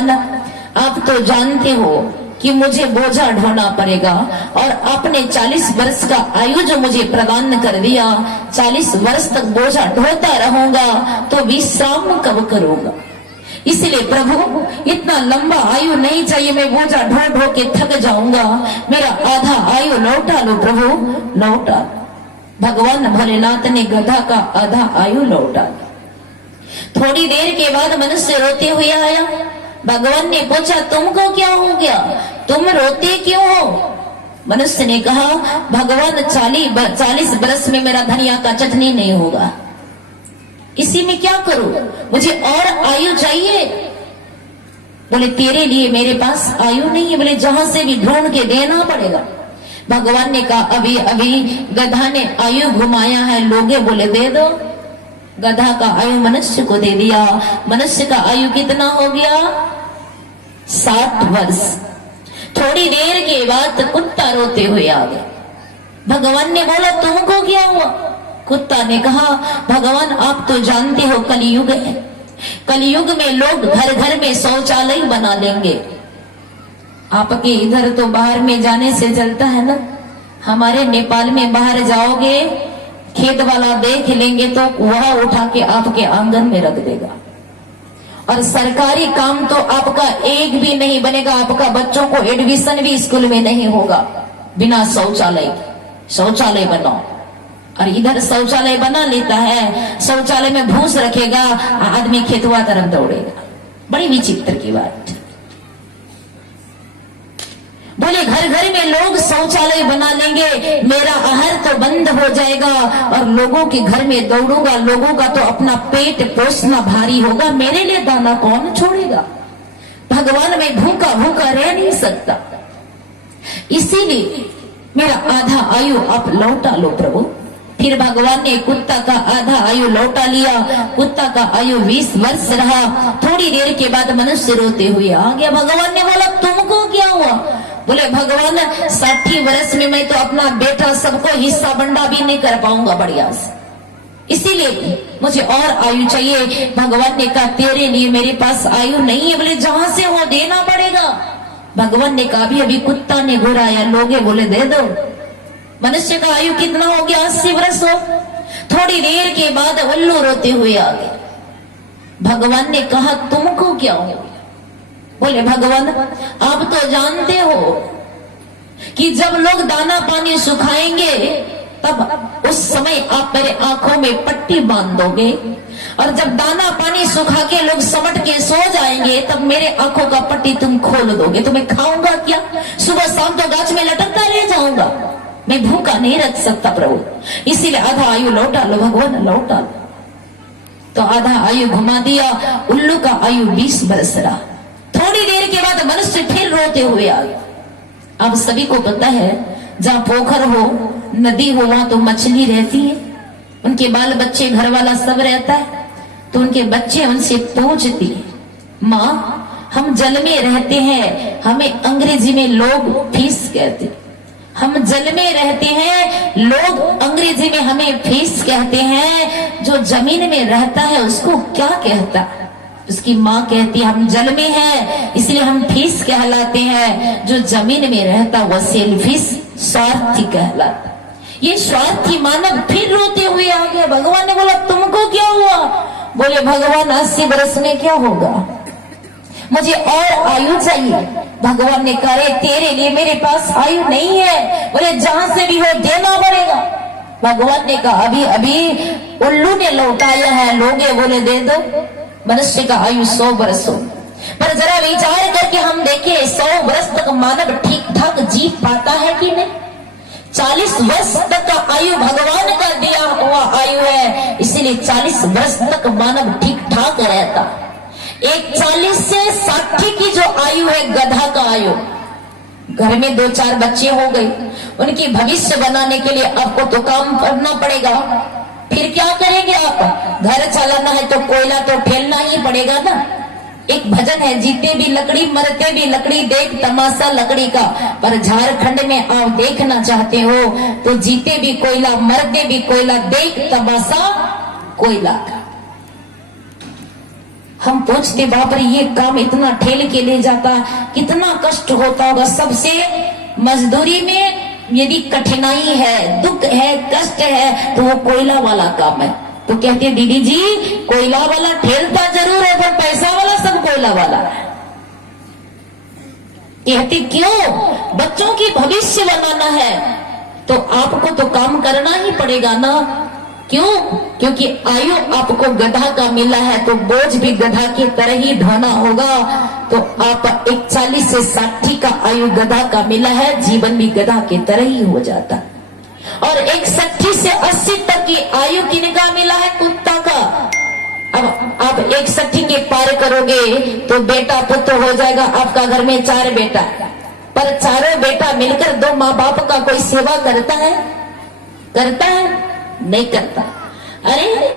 भगवान आप तो जानते हो कि मुझे बोझा ढोना पड़ेगा, और आपने 40 वर्ष का आयु जो मुझे प्रदान कर दिया, 40 वर्ष तक बोझा ढोता रहूंगा तो विश्राम कब करूंगा। इसलिए प्रभु इतना लंबा आयु नहीं चाहिए, मैं बोझा ढो ढो के थक जाऊंगा, मेरा आधा आयु लौटा लो प्रभु, लौटा। भगवान भोलेनाथ ने गधा का आधा आयु लौटा। थोड़ी देर के बाद मनुष्य रोते हुए आया। भगवान ने पूछा तुमको क्या हो गया, तुम रोते क्यों हो। मनुष्य ने कहा भगवान 40 बरस में मेरा धनिया का चटनी नहीं होगा, इसी में क्या करूं, मुझे और आयु चाहिए। बोले तेरे लिए मेरे पास आयु नहीं है, बोले जहां से भी ढूंढ के देना पड़ेगा। भगवान ने कहा अभी अभी गधा ने आयु घुमाया है, लोगे बोले दे दो। गधा का आयु मनुष्य को दे दिया। मनुष्य का आयु कितना हो गया, 60 वर्ष। थोड़ी देर के बाद कुत्ता रोते हुए आ गया। भगवान ने बोला तुमको क्या हुआ। कुत्ता ने कहा भगवान आप तो जानते हो कलयुग है, कलयुग में लोग घर घर में शौचालय बना लेंगे। आपके इधर तो बाहर में जाने से चलता है ना, हमारे नेपाल में बाहर जाओगे खेत वाला देख लेंगे तो वह उठा के आपके आंगन में रख देगा। और सरकारी काम तो आपका एक भी नहीं बनेगा, आपका बच्चों को एडमिशन भी स्कूल में नहीं होगा बिना शौचालय। शौचालय बनाओ, और इधर शौचालय बना लेता है, शौचालय में भूस रखेगा, आदमी खेतवा तरफ दौड़ेगा। बड़ी विचित्र की बात। बोले घर घर में लोग शौचालय बना लेंगे, मेरा आहार तो बंद हो जाएगा और लोगों के घर में दौड़ूंगा, लोगों का तो अपना पेट पोषना भारी होगा, मेरे लिए दाना कौन छोड़ेगा। भगवान मैं भूखा भूखा रह नहीं सकता, इसीलिए मेरा आधा आयु आप लौटा लो प्रभु। फिर भगवान ने कुत्ता का आधा आयु लौटा लिया। कुत्ता का आयु 20 वर्ष रहा। थोड़ी देर के बाद मनुष्य रोते हुए आ गया। भगवान ने बोला तुमको क्या हुआ। बोले भगवान 60 वर्ष में मैं तो अपना बेटा सबको हिस्सा बंटा भी नहीं कर पाऊंगा बढ़िया से, इसीलिए मुझे और आयु चाहिए। भगवान ने कहा तेरे लिए मेरे पास आयु नहीं है। बोले जहां से हो देना पड़ेगा। भगवान ने कहा अभी अभी कुत्ता ने घुराया, लोगे बोले दे दो। मनुष्य का आयु कितना हो गया, 80 वर्ष हो। थोड़ी देर के बाद उल्लू रोते हुए आ गए। भगवान ने कहा तुमको क्या हो गया। बोले भगवान आप तो जानते हो कि जब लोग दाना पानी सुखाएंगे तब उस समय आप मेरे आंखों में पट्टी बांध दोगे, और जब दाना पानी सुखा के लोग समट के सो जाएंगे तब मेरे आंखों का पट्टी तुम खोल दोगे, तो मैं खाऊंगा क्या। सुबह शाम तो गाछ में लटकता रह जाऊंगा, मैं भूखा नहीं रख सकता प्रभु, इसीलिए आधा आयु लौटा लो भगवान, लौटा लो। तो आधा आयु घुमा दिया। उल्लू का आयु 20 वर्ष रहा। थोड़ी देर के बाद मनुष्य फिर रोते हुए आ गया। अब सभी को पता है जहाँ पोखर हो, नदी हो, वहां तो मछली रहती है, उनके बाल बच्चे घर वाला सब रहता है, तो उनके बच्चे उनसे पूछती है माँ हम जल में रहते हैं, हमें अंग्रेजी में लोग फिश कहते हैं, हम जल में रहते हैं, लोग अंग्रेजी में हमें फिश कहते हैं, जो जमीन में रहता है उसको क्या कहता है। उसकी माँ कहती है हम जल में हैं इसलिए हम फिश कहलाते हैं, जो जमीन में रहता वह सेल्फिश स्वार्थी कहलाता। ये स्वार्थी मानव फिर रोते हुए आ गया। भगवान ने बोला तुमको क्या हुआ। बोले भगवान 80 वर्ष में क्या होगा, मुझे और आयु चाहिए। भगवान ने कहा तेरे लिए मेरे पास आयु नहीं है। बोले जहां से भी हो देना पड़ेगा। भगवान ने कहा अभी अभी उल्लू ने लौटाया है, लोगे बोले दे दो। मनुष्य का आयु 100 वर्ष हो, पर जरा विचार करके हम देखें 100 वर्ष तक मानव ठीक ठाक जी पाता है कि नहीं। 40 वर्ष तक का आयु भगवान का दिया हुआ आयु है, इसीलिए 40 वर्ष तक मानव ठीक ठाक रहता। एक 40 से 60 की जो आयु है गधा का आयु, घर में 2-4 बच्चे हो गए, उनकी भविष्य बनाने के लिए आपको तो काम करना पड़ेगा। फिर क्या करेंगे आप, घर चलाना है तो कोयला तो ठेलना ही पड़ेगा ना। एक भजन है जीते भी लकड़ी मरते भी लकड़ी, देख तमाशा लकड़ी का। पर झारखंड में आप देखना चाहते हो तो जीते भी कोयला मरते भी कोयला, देख तमाशा कोयला का। हम पूछते बाप रे ये काम इतना ठेल के ले जाता, कितना कष्ट होता होगा। सबसे मजदूरी में यदि कठिनाई है, दुख है, कष्ट है तो वो कोयला वाला काम है। तो कहते दीदी जी कोयला वाला ठेलता जरूर है पर पैसा वाला सब कोयला वाला है। कहते क्यों? बच्चों की भविष्य बनाना है तो आपको तो काम करना ही पड़ेगा ना। क्यों? क्योंकि आयु आपको गधा का मिला है तो बोझ भी गधा की तरह ही ढोना होगा। तो आप 41 से 60 का आयु गधा का मिला है, जीवन भी गधा की तरह ही हो जाता। और 61 से 80 तक की आयु किनका मिला है? कुत्ता का। अब आप 61 के पार करोगे तो बेटा पुत्र हो जाएगा आपका। घर में 4 बेटा, पर चारों बेटा मिलकर 2 माँ बाप का कोई सेवा करता है? करता है? नहीं करता। अरे